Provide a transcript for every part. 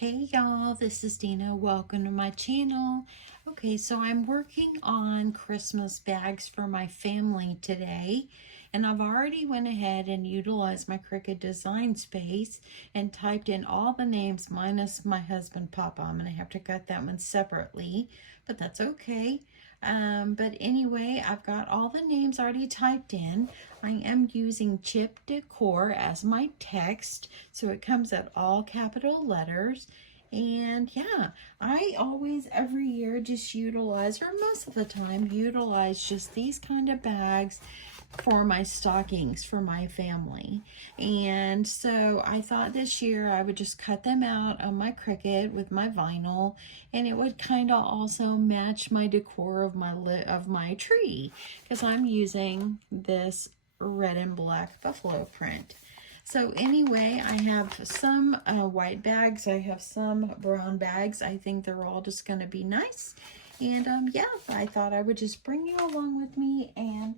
Hey y'all, this is Dina. Welcome to my channel. Okay, so I'm working on Christmas bags for my family today, and I've already went ahead and utilized my Cricut Design Space and typed in all the names minus my husband Papa. I'm gonna have to cut that one separately, but that's okay. But anyway, I've got all the names already typed in. I am using Chip Decor as my text, so it comes at all capital letters. And yeah, I always every year just utilize, or most of the time utilize, just these kind of bags for my stockings for my family. And so I thought this year I would just cut them out on my Cricut with my vinyl, and it would kind of also match my decor of my tree, because I'm using this red and black buffalo print. So anyway, I have some white bags. I have some brown bags. I think they're all just going to be nice. And yeah, I thought I would just bring you along with me and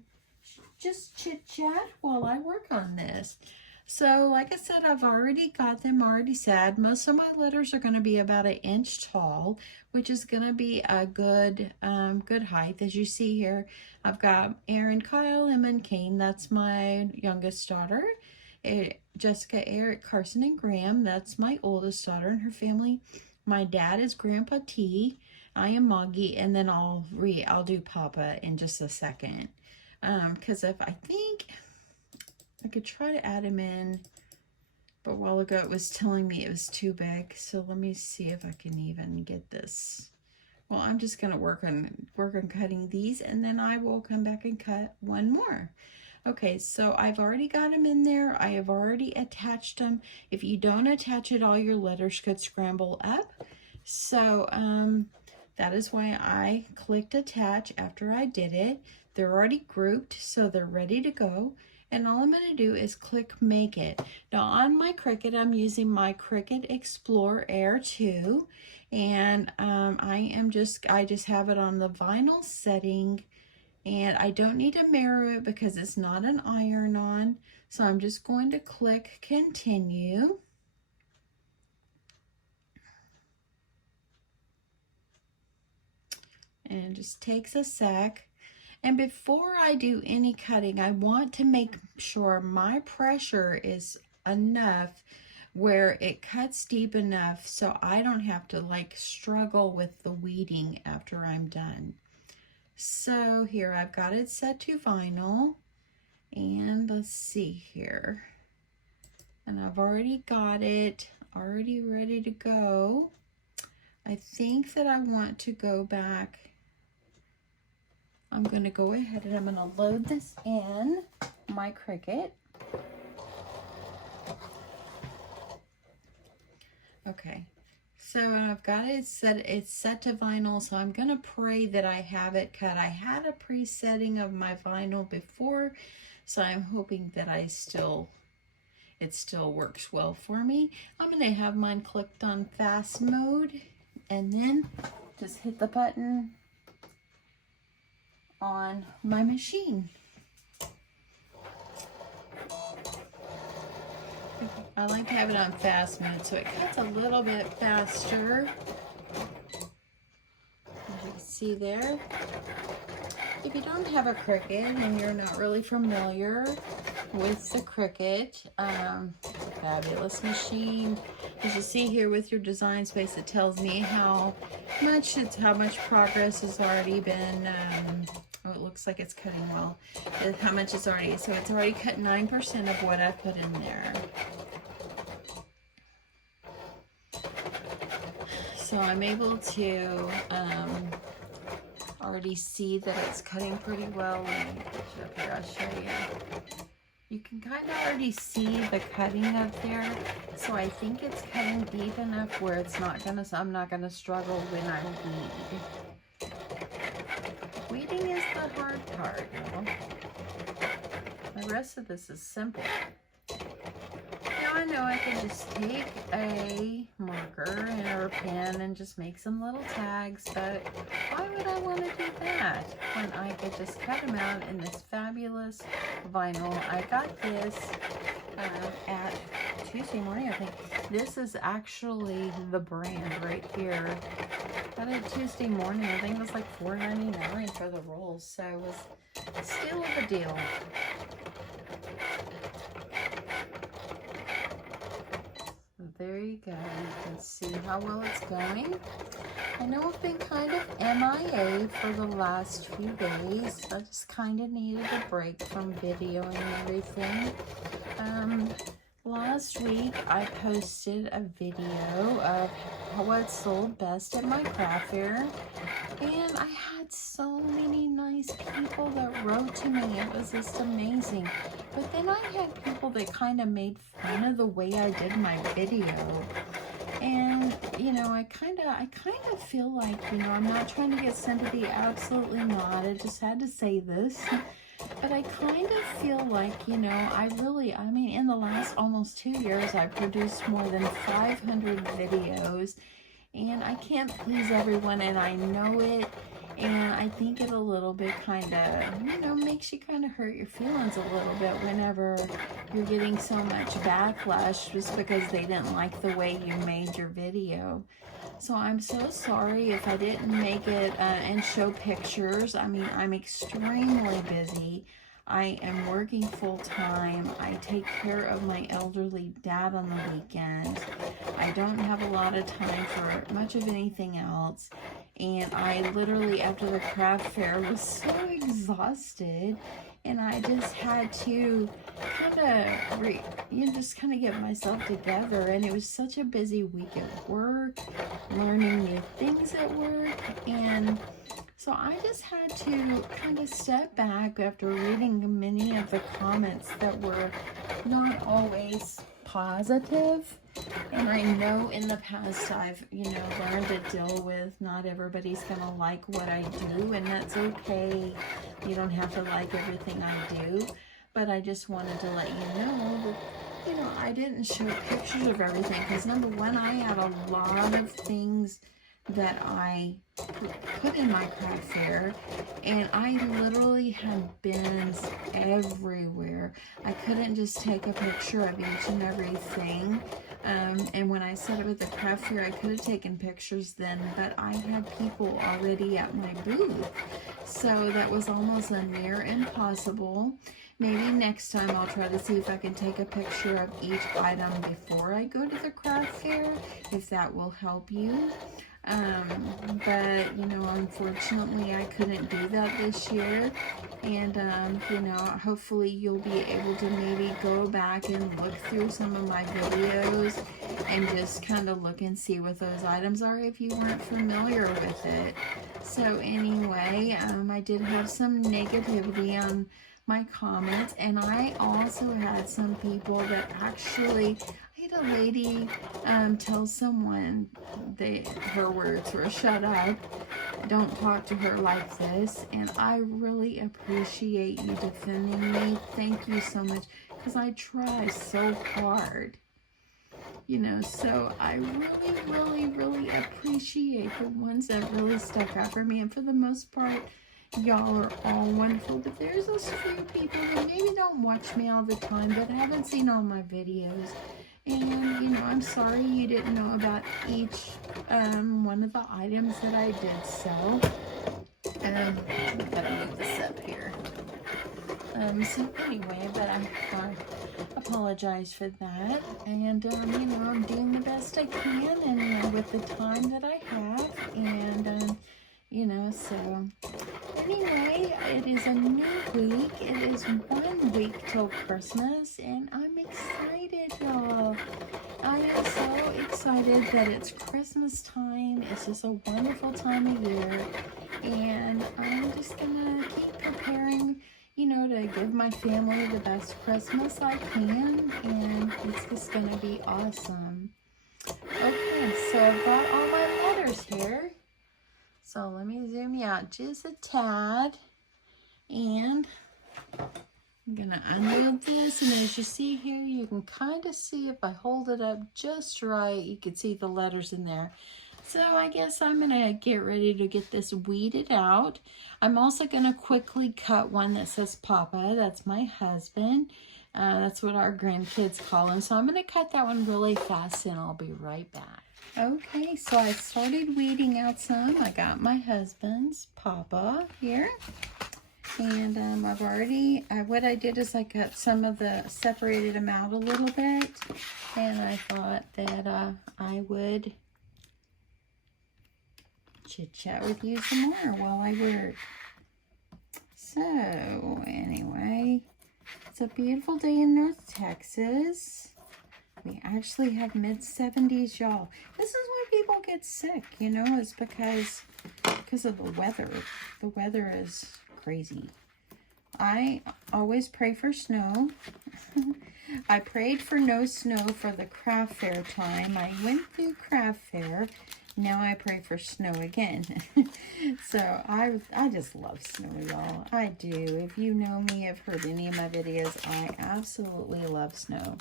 just chit chat while I work on this. So like I said, I've already got them already set. Most of my letters are going to be about 1 inch tall, which is going to be a good good height. As you see here, I've got Aaron, Kyle, Emma, and Kane. That's my youngest daughter. Jessica, Eric, Carson, and Graham. That's my oldest daughter and her family. My dad is Grandpa T. I am Moggy, and then I'll do Papa in just a second. Because if I think I could try to add him in, but a while ago it was telling me it was too big. So let me see if I can even get this. Well, I'm just gonna work on cutting these, and then I will come back and cut one more. Okay, so I've already got them in there. I have already attached them. If you don't attach it, all your letters could scramble up. So that is why I clicked attach after I did it. They're already grouped, so they're ready to go. And all I'm going to do is click make it. Now on my Cricut, I'm using my Cricut Explore Air 2. And I just have it on the vinyl setting. And I don't need to mirror it because it's not an iron-on. So I'm just going to click continue. And it just takes a sec. And before I do any cutting, I want to make sure my pressure is enough where it cuts deep enough so I don't have to like struggle with the weeding after I'm done. So here I've got it set to vinyl, and let's see here. And I've already got it already ready to go. I think that I want to go back. I'm going to go ahead and I'm going to load this in my Cricut. Okay. So I've got it set, it's set to vinyl, so I'm going to pray that I have it cut. I had a pre-setting of my vinyl before, so I'm hoping that it still works well for me. I'm going to have mine clicked on fast mode, and then just hit the button on my machine. I like to have it on fast mode so it cuts a little bit faster. As you can see there. If you don't have a Cricut and you're not really familiar with the Cricut, fabulous machine. As you see here with your design space, it tells me how much progress has already been. Oh, it looks like it's cutting well. How much it's already, so it's already cut 9% of what I put in there. So I'm able to already see that it's cutting pretty well. Let me get you up here, I'll show you. You can kind of already see the cutting up there. So I think it's cutting deep enough where I'm not gonna struggle when I weed. Weeding is the hard part, though. The rest of this is simple. Now I know I can just take a marker or a pen and just make some little tags, but why would I want to do that when I could just cut them out in this fabulous vinyl? I got this at Tuesday morning, I think. This is actually the brand right here. Got it Tuesday morning. I think it was like $4.99 for the rolls, so it was still a deal. There you go. You can see how well it's going. I know I've been kind of MIA for the last few days. I just kind of needed a break from videoing and everything. Last week I posted a video of what sold best at my craft fair, and I had so many nice people that wrote to me. It was just amazing. But then I had people that kind of made fun of the way I did my video. And, you know, I kind of feel like, you know, I'm not trying to get sympathy. Absolutely not. I just had to say this. But I kind of feel like, you know, I mean, in the last almost 2 years, I've produced more than 500 videos. And I can't please everyone, and I know it. And I think it a little bit kind of, you know, makes you kind of hurt your feelings a little bit whenever you're getting so much backlash just because they didn't like the way you made your video. So I'm so sorry if I didn't make it and show pictures. I mean, I'm extremely busy. I am working full-time. I take care of my elderly dad on the weekend. I don't have a lot of time for much of anything else. And I literally, after the craft fair, was so exhausted. And I just had to just kind of get myself together. And it was such a busy week at work, learning new things at work. And so I just had to kind of step back after reading many of the comments that were not always positive. And I know in the past I've, you know, learned to deal with not everybody's going to like what I do, and that's okay. You don't have to like everything I do. But I just wanted to let you know that, you know, I didn't show pictures of everything because, number one, I had a lot of things that I put in my craft fair, and I literally had bins everywhere. I couldn't just take a picture of each and everything. And when I set up at the craft fair, I could have taken pictures then, but I had people already at my booth, so that was almost a near impossible. Maybe next time I'll try to see if I can take a picture of each item before I go to the craft fair, if that will help you. But, you know, unfortunately I couldn't do that this year, and, you know, hopefully you'll be able to maybe go back and look through some of my videos and just kind of look and see what those items are if you weren't familiar with it. So anyway, I did have some negativity on my comments, and I also had some people that actually, I had a lady tell someone, her words were, "Shut up, don't talk to her like this," and I really appreciate you defending me. Thank you so much, because I try so hard, you know. So I really appreciate the ones that really stuck up for me, and for the most part, y'all are all wonderful. But there's a few people that maybe don't watch me all the time, that haven't seen all my videos. And, you know, I'm sorry you didn't know about each one of the items that I did sell. I'm gonna move this up here. So anyway, but I apologize for that. And, you know, I'm doing the best I can, and with the time that I have. And, you know, so anyway, it is a new week. It is 1 week till Christmas, and I'm excited, y'all. I am so excited that it's Christmas time. It's just a wonderful time of year, and I'm just gonna keep preparing, you know, to give my family the best Christmas I can, and it's just gonna be awesome. Okay, so I've got all my letters here. So let me zoom you out just a tad, and I'm gonna unload this, and as you see here, you can kind of see, if I hold it up just right, you can see the letters in there. So I guess I'm gonna get ready to get this weeded out. I'm also gonna quickly cut one that says Papa. That's my husband. That's what our grandkids call him. So I'm going to cut that one really fast and I'll be right back. Okay, so I started weeding out some. I got my husband's Papa here. And I've already, what I did is I cut some of separated them out a little bit. And I thought that I would chit-chat with you some more while I work. So, anyway, it's a beautiful day in North Texas. We actually have mid-70s, y'all. This is why people get sick, you know, it's because of the weather. The weather is crazy. I always pray for snow. I prayed for no snow for the craft fair time. I went through craft fair. Now I pray for snow again. So I just love snow, y'all. I do. If you know me, have heard any of my videos, I absolutely love snow.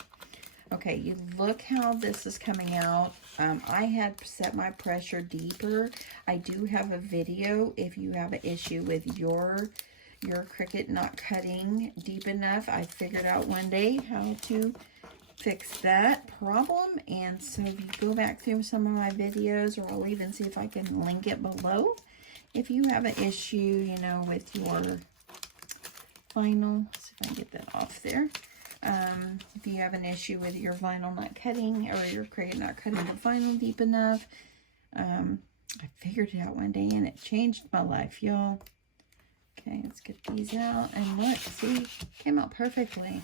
Okay, you look how this is coming out. I had set my pressure deeper. I do have a video if you have an issue with your Cricut not cutting deep enough. I figured out one day how to fix that problem. And so if you go back through some of my videos, or I'll even see if I can link it below. If you have an issue, you know, with your vinyl, see if I can get that off there. If you have an issue with your vinyl not cutting, or your Cricut not cutting the vinyl deep enough, I figured it out one day and it changed my life, y'all. Okay, let's get these out, and look, see, came out perfectly.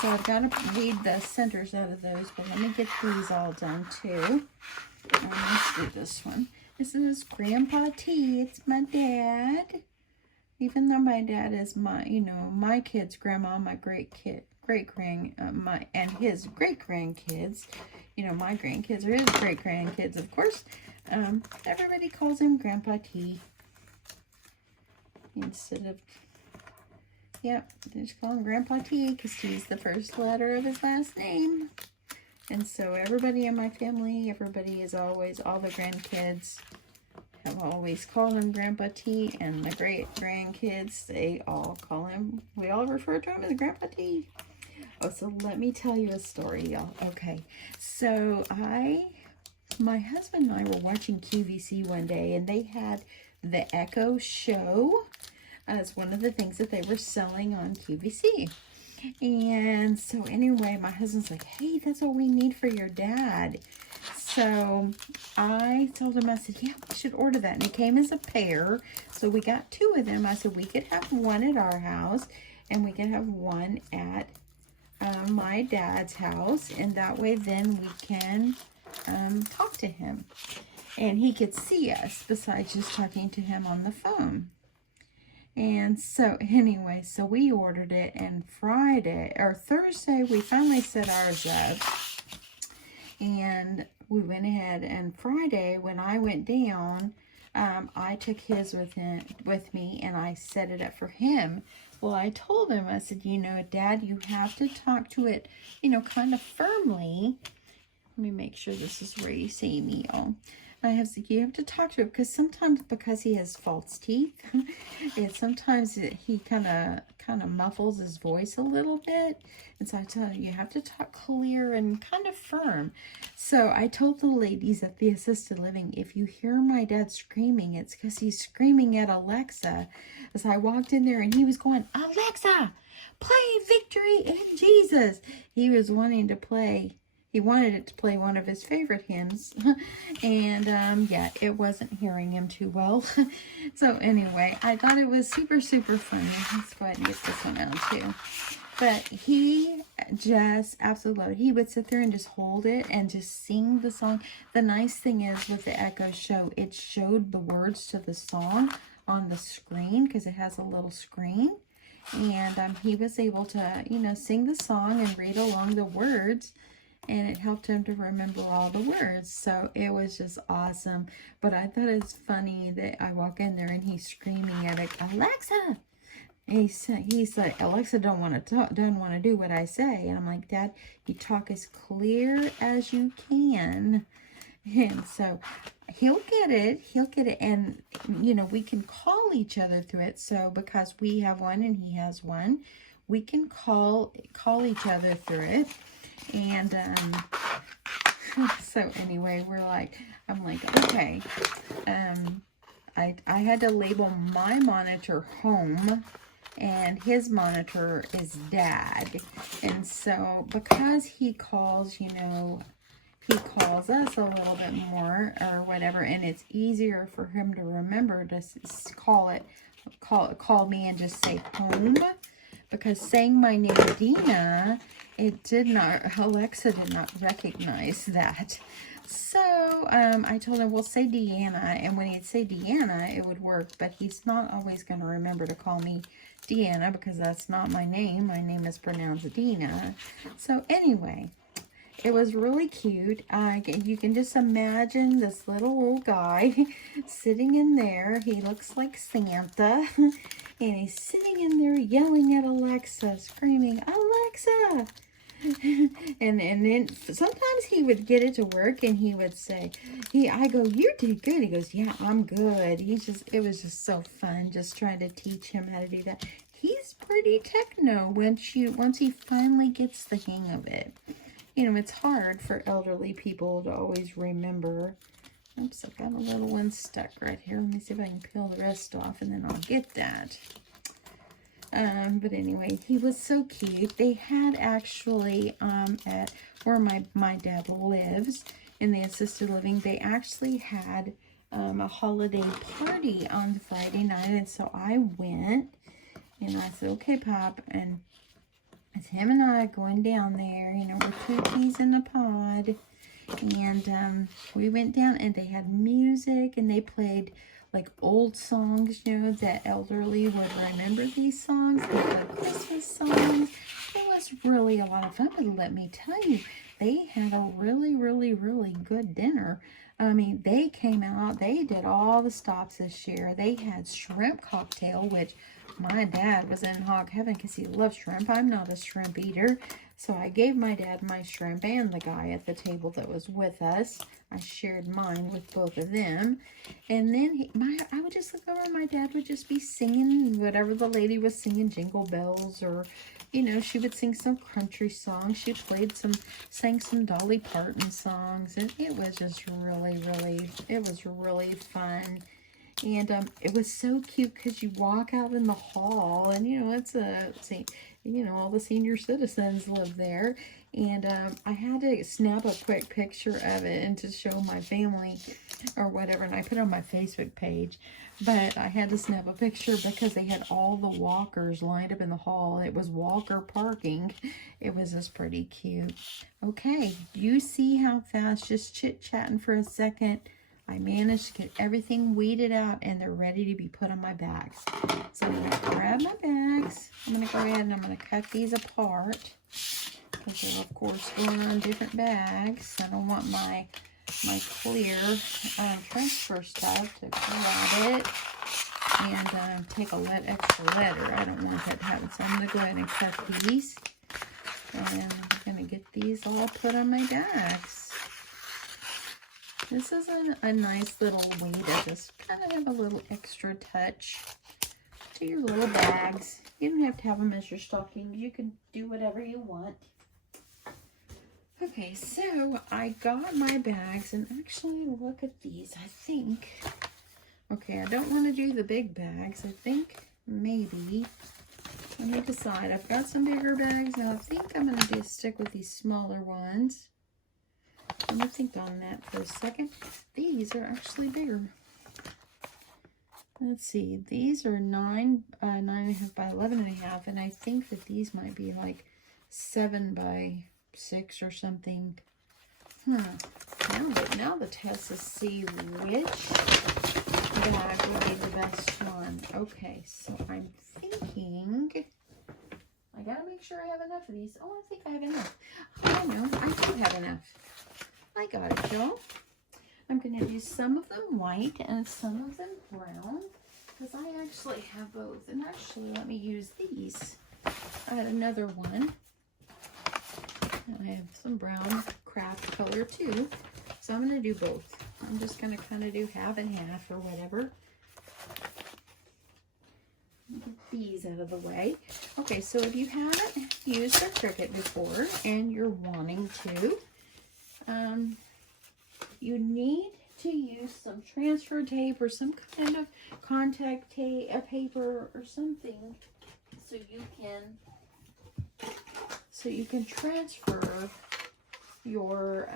So I've got to weed the centers out of those, but let me get these all done too. Let's do this one. This is Grandpa T. It's my dad. Even though my dad is my kid's grandma, my and his great grandkids, my grandkids are his great grandkids, of course. Everybody calls him Grandpa T. Instead of, yep, they just call him Grandpa T because T is the first letter of his last name. And so everybody in my family, everybody is always, all the grandkids have always called him Grandpa T, and the great grandkids, they all call him, we all refer to him as Grandpa T. Oh, so let me tell you a story, y'all. Okay, so my husband and I were watching QVC one day, and they had the Echo Show as one of the things that they were selling on QVC. And so anyway, my husband's like, hey, that's what we need for your dad. So I told him, I said, yeah, we should order that. And it came as a pair. So we got 2 of them. I said, we could have one at our house, and we could have one at my dad's house. And that way then we can talk to him. And he could see us besides just talking to him on the phone. And so anyway, so we ordered it, and Thursday, we finally set ours up. And we went ahead, and Friday, when I went down, I took his with me, and I set it up for him. Well, I told him, I said, Dad, you have to talk to it, kind of firmly. Let me make sure this is where you see me, y'all. You have to talk to him, because sometimes, because he has false teeth, sometimes he kind of muffles his voice a little bit. And so I tell you have to talk clear and kind of firm. So I told the ladies at the assisted living, if you hear my dad screaming, it's because he's screaming at Alexa. As I walked in there, and he was going, Alexa, play Victory in Jesus. He was wanting to play. He wanted it to play one of his favorite hymns, and yeah, it wasn't hearing him too well. So anyway, I thought it was super, super funny. Let's go ahead and get this one out too. But he just absolutely loved it. He would sit there and just hold it and just sing the song. The nice thing is with the Echo Show, it showed the words to the song on the screen, because it has a little screen. And he was able to, sing the song and read along the words. And it helped him to remember all the words. So it was just awesome. But I thought it's funny that I walk in there and he's screaming at it, Alexa. And he's like, Alexa don't want to do what I say. And I'm like, Dad, you talk as clear as you can. And so he'll get it. And, we can call each other through it. So because we have one and he has one, we can call each other through it. And so anyway, I'm like, okay. I had to label my monitor home, and his monitor is dad. And so because he calls, he calls us a little bit more or whatever, and it's easier for him to remember to call me and just say home, because saying my name Dina, Alexa did not recognize that. So I told him, well, say Deanna, and when he'd say Deanna, it would work, but he's not always going to remember to call me Deanna, because that's not my name. My name is pronounced Dina. So anyway, it was really cute. You can just imagine this little old guy sitting in there. He looks like Santa, and he's sitting in there yelling at Alexa, screaming, Alexa! and then sometimes he would get it to work, and he would say, I go, you did good. He goes, yeah, I'm good. It was just so fun just trying to teach him how to do that. He's pretty techno once he finally gets the hang of it. It's hard for elderly people to always remember. Oops, I've got a little one stuck right here. Let me see if I can peel the rest off, and then I'll get that. But anyway, he was so cute. They had actually, at where my dad lives, in the assisted living, they actually had a holiday party on Friday night. And so I went, and I said, okay, Pop. And it's him and I going down there. We're 2 peas in a pod. And we went down, and they had music, and they played like old songs, that elderly would remember these songs. They played Christmas songs. It was really a lot of fun, but let me tell you, they had a really, really, really good dinner. I mean, they came out, they did all the stops this year. They had shrimp cocktail, which my dad was in hog heaven because he loves shrimp. I'm not a shrimp eater. So I gave my dad my shrimp, and the guy at the table that was with us, I shared mine with both of them. And then I would just look over, and my dad would just be singing whatever the lady was singing, Jingle Bells, or, she would sing some country songs. She sang some Dolly Parton songs, and it was just really, really, it was really fun. And it was so cute because you walk out in the hall, and all the senior citizens live there. And I had to snap a quick picture of it and to show my family or whatever, and I put it on my Facebook page. But I had to snap a picture because they had all the walkers lined up in the hall. It was walker parking. It was just pretty cute. Okay, you see how fast, just chit-chatting for a second, I managed to get everything weeded out, and they're ready to be put on my bags. So I'm going to grab my bags. I'm going to go ahead and I'm going to cut these apart, because they're, of course, going on different bags. I don't want my clear transfer stuff to grab it and take extra letter. I don't want that to happen. So I'm going to go ahead and cut these. And I'm going to get these all put on my bags. This is a nice little way to just kind of have a little extra touch to your little bags. You don't have to have them as your stockings. You can do whatever you want. Okay, so I got my bags, and actually look at these. I think, okay, I don't want to do the big bags. I think maybe, let me decide. I've got some bigger bags. Now I think I'm going to just stick with these smaller ones. Let me think on that for a second. These are actually bigger. Let's see. These are 9.5 by 11.5, and I think that these might be like 7 by 6 or something. Now the test is see which bag will be the best one. Okay, so I'm thinking I gotta make sure I have enough of these. Oh, I think I have enough. Oh no, I do have enough. I got it, y'all. I'm going to do some of them white and some of them brown, because I actually have both. And actually, let me use these. I had another one. And I have some brown craft color too. So I'm going to do both. I'm just going to kind of do half and half or whatever. Get these out of the way. Okay, so if you haven't used a Cricut before and you're wanting to, you need to use some transfer tape or some kind of contact tape, a paper or something, so you can transfer your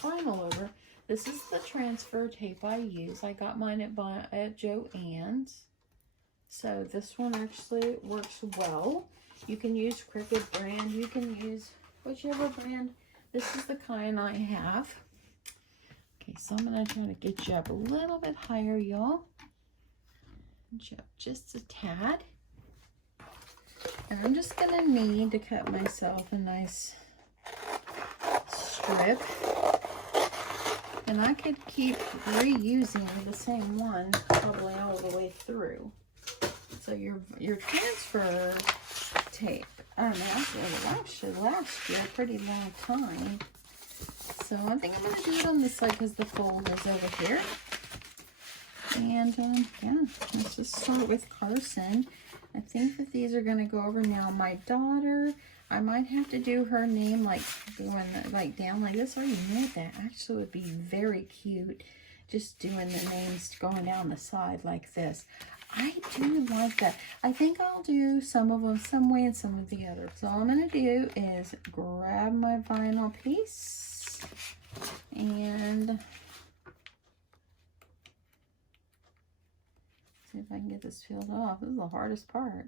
vinyl over. This is the transfer tape I use. I got mine at Joann's. So this one actually works well. You can use Cricut brand. You can use whichever brand. This is the kind I have. Okay, so I'm going to try to get you up a little bit higher, y'all. Get you up just a tad. And I'm just going to need to cut myself a nice strip. And I could keep reusing the same one probably all the way through. So your transfer tape, should last you a pretty long time. So I think I'm going to do it on this side because the fold is over here. And yeah, let's just start with Carson. I think that these are going to go over now. My daughter, I might have to do her name like down like this, or you know that actually would be very cute. Just doing the names going down the side like this. I do like that. I think I'll do some of them some way and some of the other. So all I'm going to do is grab my vinyl piece and see if I can get this peeled off. This is the hardest part.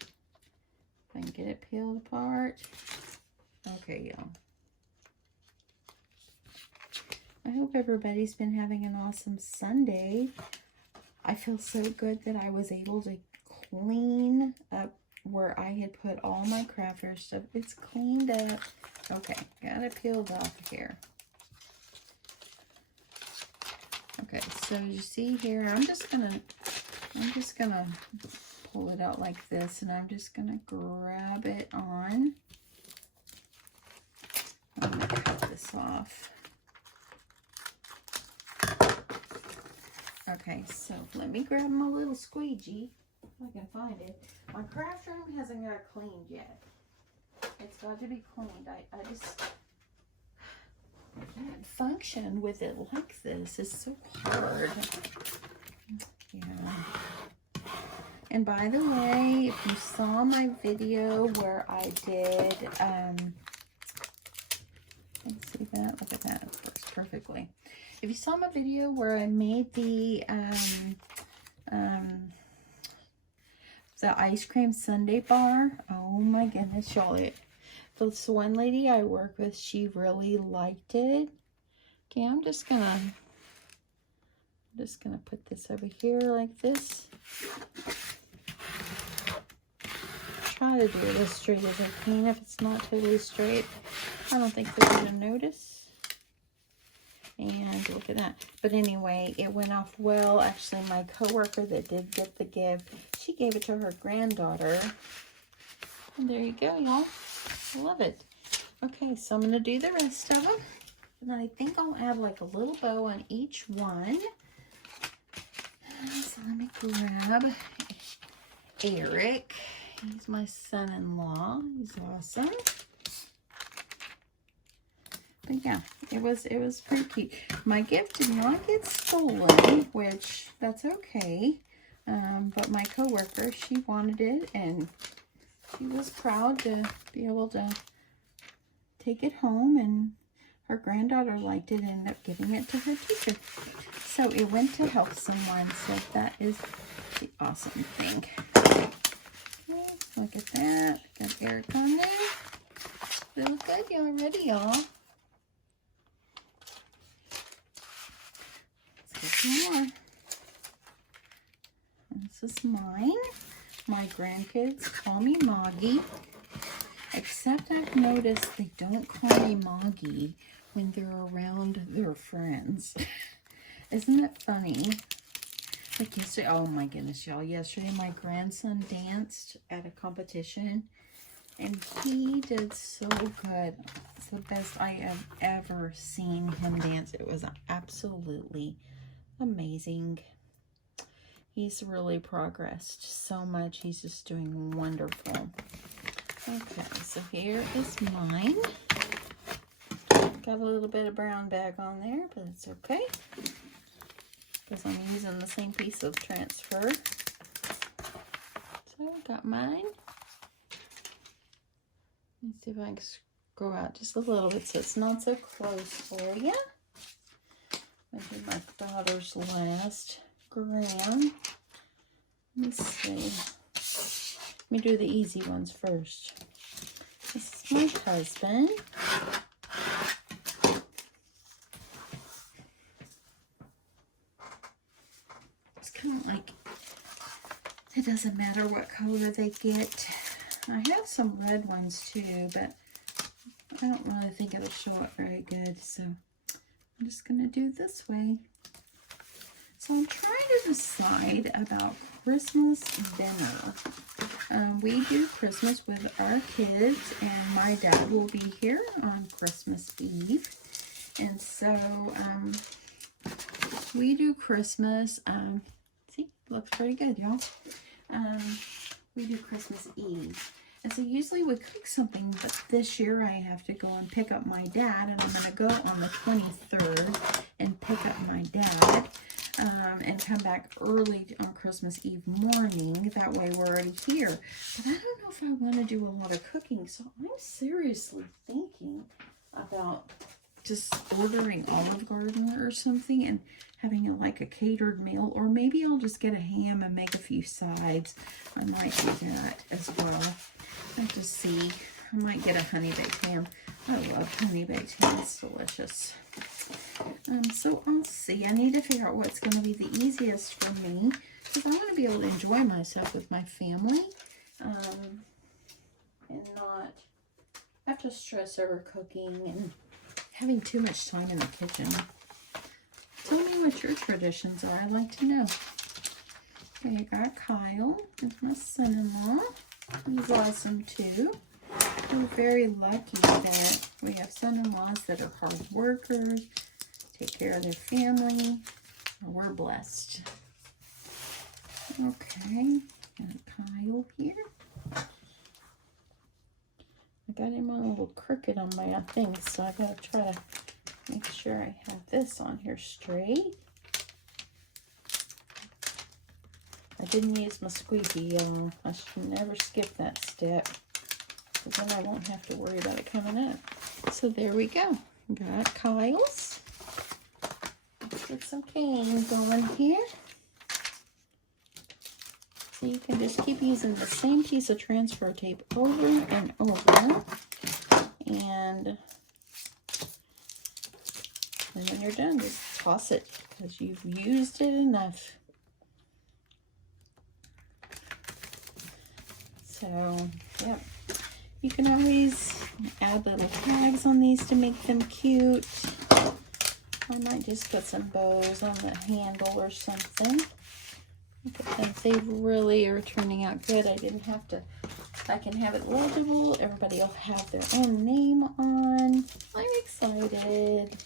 If I can get it peeled apart. Okay, y'all. I hope everybody's been having an awesome Sunday. I feel so good that I was able to clean up where I had put all my crafters stuff. It's cleaned up. Okay, got it peeled off here. Okay, so you see here, I'm just gonna pull it out like this, and I'm just gonna grab it on. I'm gonna cut this off. Okay, so let me grab my little squeegee, if I can find it. My craft room hasn't got cleaned yet. It's got to be cleaned. I just can't function with it like this. It's so hard. Yeah. And by the way, if you saw my video where I did, let's see that, look at that, it works perfectly. If you saw my video where I made the ice cream sundae bar, oh my goodness, y'all, this one lady I work with, she really liked it. Okay, I'm just gonna put this over here like this. Try to do it as straight as I can. If it's not totally straight, I don't think they're gonna notice. And look at that. But anyway, it went off well. Actually, my coworker that did get the gift, she gave it to her granddaughter. And there you go, y'all. Love it. Okay, so I'm going to do the rest of them. And I think I'll add like a little bow on each one. So let me grab Eric. He's my son-in-law. He's awesome. But yeah, it was pretty cute. My gift did not get stolen, which that's okay. But my coworker, she wanted it, and she was proud to be able to take it home, and her granddaughter liked it and ended up giving it to her teacher. So it went to help someone, so that is the awesome thing. Okay, look at that. Got Eric on there. They look good. Y'all ready, y'all? More. This is mine. My grandkids call me Moggy, except I've noticed they don't call me Moggy when they're around their friends. Isn't it funny? Like yesterday, oh my goodness, y'all, yesterday my grandson danced at a competition, and he did so good. It's the best I have ever seen him dance. It was absolutely amazing. He's really progressed so much. He's just doing wonderful. Okay, so here is mine. Got a little bit of brown bag on there, but it's okay, because I'm using the same piece of transfer. So I got mine. Let's see if I can go out just a little bit so it's not so close for you. I'm going to do my daughter's last gram. Let me see. Let me do the easy ones first. This is my husband. It's kind of like, it doesn't matter what color they get. I have some red ones too, but I don't really think it'll show up very good, so I'm just going to do this way. So I'm trying to decide about Christmas dinner. We do Christmas with our kids, and my dad will be here on Christmas Eve. And so we do Christmas. See, looks pretty good, y'all. We do Christmas Eve. And so usually we cook something, but this year I have to go and pick up my dad, and I'm going to go on the 23rd and pick up my dad and come back early on Christmas Eve morning. That way we're already here. But I don't know if I want to do a lot of cooking, so I'm seriously thinking about just ordering Olive Garden or something and having like a catered meal, or maybe I'll just get a ham and make a few sides. I might do that as well. I have to see. I might get a honey baked ham. I love honey baked ham. It's delicious. So I'll see. I need to figure out what's going to be the easiest for me, because I want to be able to enjoy myself with my family and not have to stress over cooking and having too much time in the kitchen. Tell me what your traditions are. I'd like to know. Okay, I got Kyle. That's my son-in-law. He's awesome too. We're very lucky that we have son-in-laws that are hard workers, take care of their family. We're blessed. Okay, got Kyle here. I got him a little crooked on my thing, so I gotta try to make sure I have this on here straight. I didn't use my squeegee. I should never skip that step, because then I won't have to worry about it coming up. So there we go. Got Kyle's. Let's get some cane going here. So you can just keep using the same piece of transfer tape over and over. And when you're done, just toss it, because you've used it enough. So, yeah. You can always add little tags on these to make them cute. I might just put some bows on the handle or something. But they really are turning out good. I didn't have to, I can have it legible. Everybody will have their own name on. I'm excited.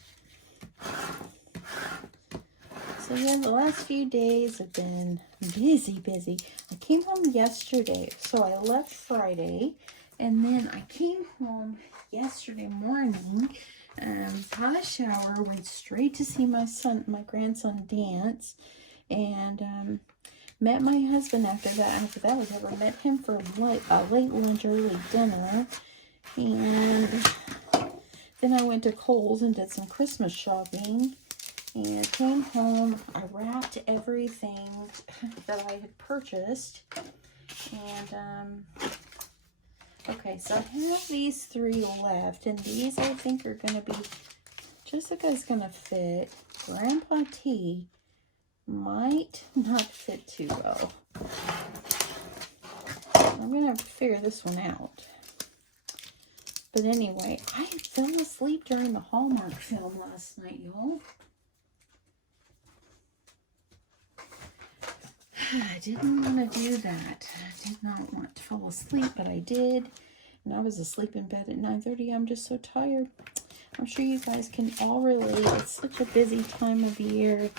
So yeah, the last few days have been busy. I came home yesterday, so I left Friday, and then I came home yesterday morning, got a shower, went straight to see my grandson dance, and met my husband after that. After that, I never met him for a late lunch, early dinner, and then I went to Kohl's and did some Christmas shopping. And came home, I wrapped everything that I had purchased. And, okay, so I have these 3 left. And these I think are going to be, Jessica's going to fit. Grandpa T might not fit too well. I'm going to figure this one out. But anyway, I fell asleep during the Hallmark film last night, y'all. I didn't want to do that. I did not want to fall asleep, but I did. And I was asleep in bed at 9:30. I'm just so tired. I'm sure you guys can all relate. It's such a busy time of year. It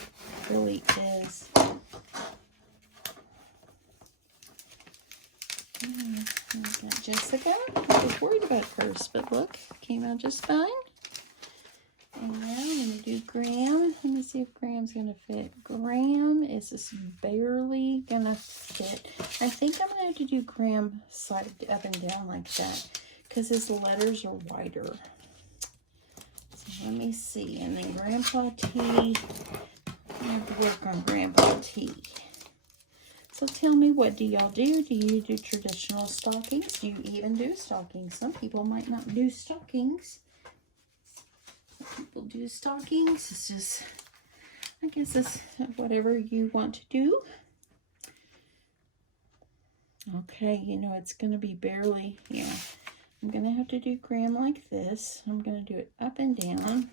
really is. And I got Jessica. I was worried about hers, but look, came out just fine. And now I'm going to do Graham. Let me see if Graham's going to fit. Graham is just barely going to fit. I think I'm going to have to do Graham side up and down like that because his letters are wider. So let me see. And then Grandpa T. I have to work on Grandpa T. So tell me, what do y'all do? Do you do traditional stockings? Do you even do stockings? Some people might not do stockings. People do stockings. It's just, I guess it's whatever you want to do. Okay, you know, it's going to be barely, yeah. I'm going to have to do Graham like this. I'm going to do it up and down,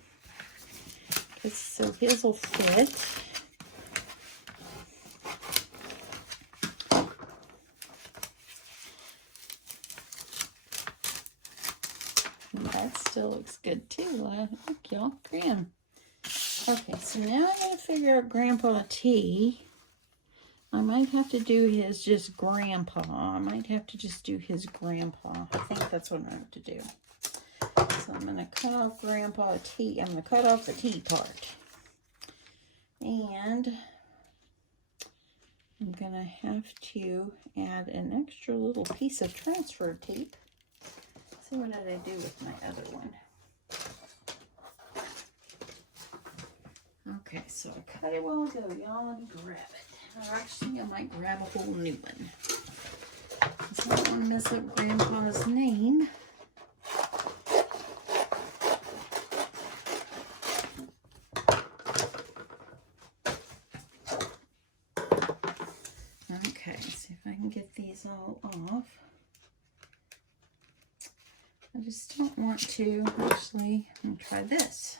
so his will fit. That still looks good too. Look, y'all, Graham. Okay, so now I'm going to figure out Grandpa T. I might have to do his just Grandpa. I might have to just do his Grandpa. I think that's what I'm going to do. So I'm going to cut off Grandpa T. I'm going to cut off the T part. And I'm going to have to add an extra little piece of transfer tape. So what did I do with my other one? Okay, so I cut it a while ago. Y'all, let me grab it. Or actually, I might grab a whole new one. So I don't want to mess up Grandpa's name. Okay, see if I can get these all off. I just don't want to, actually, I'm going to try this.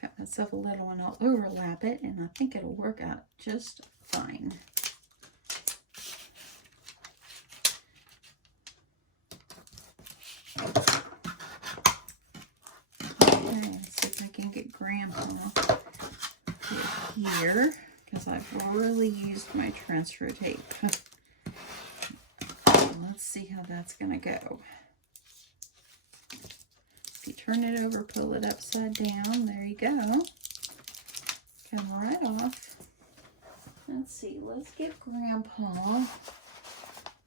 Cut myself a little one, I'll overlap it, and I think it'll work out just fine. Okay, let's see if I can get Grandpa here, because I've really used my transfer tape. Let's see how that's going to go. If you turn it over, pull it upside down, there you go. Come right off. Let's see, let's give Grandpa,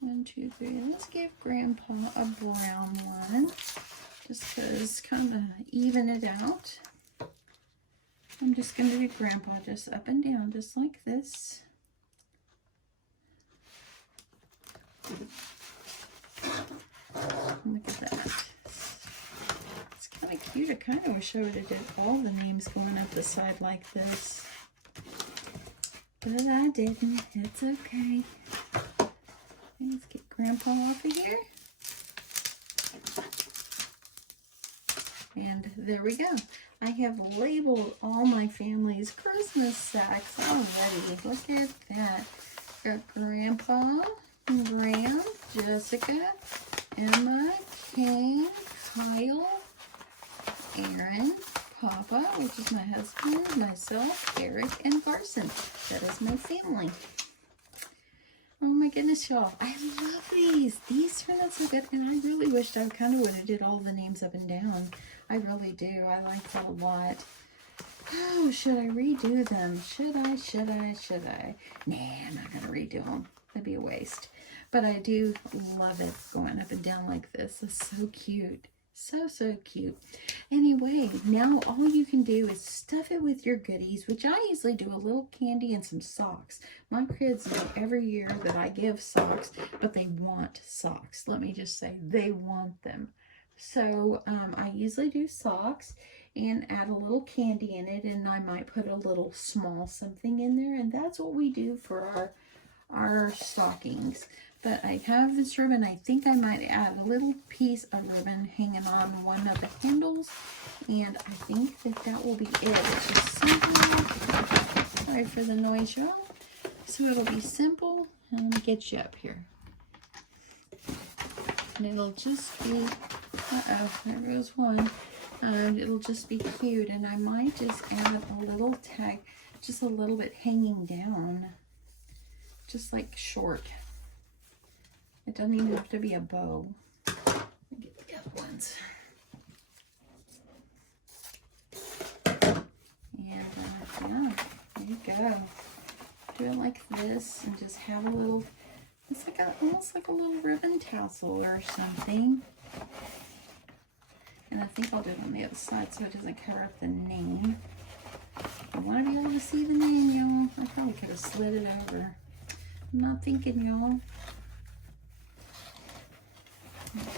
1, 2, 3, let's give Grandpa a brown one, just because kind of even it out. I'm just going to do Grandpa just up and down, just like this. Look at that. It's kind of cute. I kind of wish I would have did all the names going up the side like this. But I didn't. It's okay. Let's get Grandpa off of here. And there we go. I have labeled all my family's Christmas sacks already. Look at that. Got Grandpa, Graham, Jessica, Emma, King, Kyle, Aaron, Papa, which is my husband, myself, Eric, and Carson. That is my family. Oh my goodness, y'all. I love these. These turn out so good, and I really wished I kind of would have did all the names up and down. I really do. I like that a lot. Oh, should I redo them? Should I? Nah, I'm not going to redo them. That'd be a waste. But I do love it going up and down like this. It's so cute. So cute. Anyway, now all you can do is stuff it with your goodies, which I usually do a little candy and some socks. My kids know every year that I give socks, but they want socks. Let me just say, they want them. So I usually do socks and add a little candy in it, and I might put a little small something in there, and that's what we do for our stockings. But I have this ribbon. I think I might add a little piece of ribbon hanging on one of the handles, and I think that will be it. It's just simple. Sorry for the noise, y'all. So it'll be simple, and let me get you up here. And it'll just be, there goes one. It'll just be cute, and I might just add a little tag, just a little bit hanging down, just like short. It doesn't even have to be a bow. Let me get the other ones. And yeah, there you go. Do it like this and just have a little, it's like almost like a little ribbon tassel or something. And I think I'll do it on the other side so it doesn't cover up the name. I want to be able to see the name, y'all. I probably could have slid it over. I'm not thinking, y'all.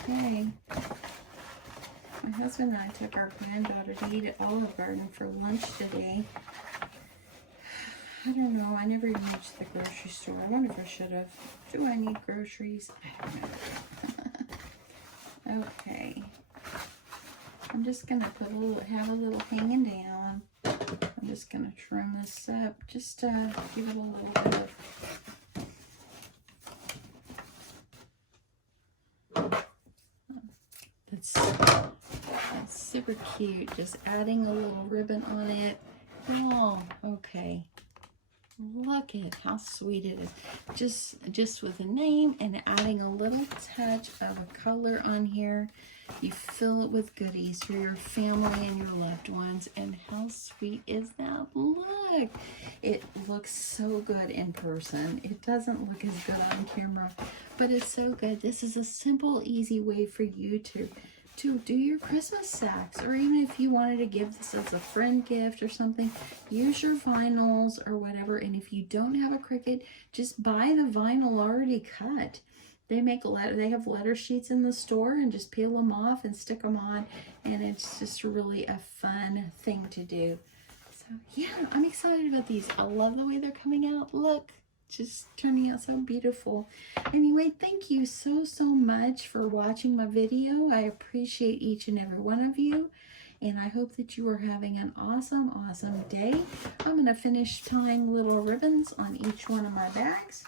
Okay. My husband and I took our granddaughter to eat at Olive Garden for lunch today. I don't know. I never even reached the grocery store. I wonder if I should have. Do I need groceries? I don't know. Okay. I'm just gonna put have a little hanging down. I'm just gonna trim this up, just to give it a little bit of. That's super cute. Just adding a little ribbon on it. Oh, okay. Look at how sweet it is. Just with a name and adding a little touch of a color on here. You fill it with goodies for your family and your loved ones. And how sweet is that? Look, it looks so good in person. It doesn't look as good on camera, but it's so good. This is a simple, easy way for you to do your Christmas sacks, or even if you wanted to give this as a friend gift or something, use your vinyls or whatever. And if you don't have a Cricut, just buy the vinyl already cut. They have letter sheets in the store, and just peel them off and stick them on, and it's just really a fun thing to do. So yeah, I'm excited about these. I love the way they're coming out. Look, just turning out so beautiful. Anyway, thank you so much for watching my video. I appreciate each and every one of you, and I hope that you are having an awesome day. I'm going to finish tying little ribbons on each one of my bags,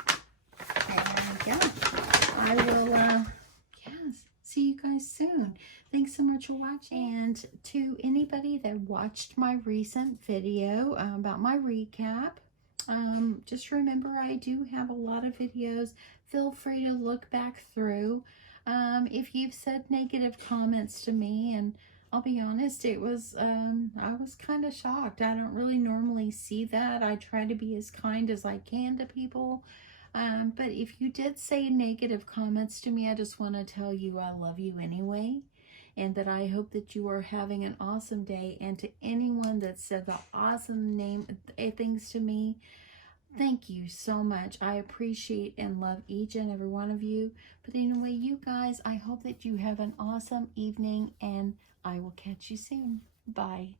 and yeah, I will see you guys soon. Thanks so much for watching. And to anybody that watched my recent video about my recap, just remember, I do have a lot of videos. Feel free to look back through. If you've said negative comments to me, and I'll be honest, it was, I was kind of shocked. I don't really normally see that. I try to be as kind as I can to people. But if you did say negative comments to me, I just want to tell you I love you anyway, and that I hope that you are having an awesome day. And to anyone that said the awesome things to me, thank you so much. I appreciate and love each and every one of you. But anyway, you guys, I hope that you have an awesome evening, and I will catch you soon. Bye.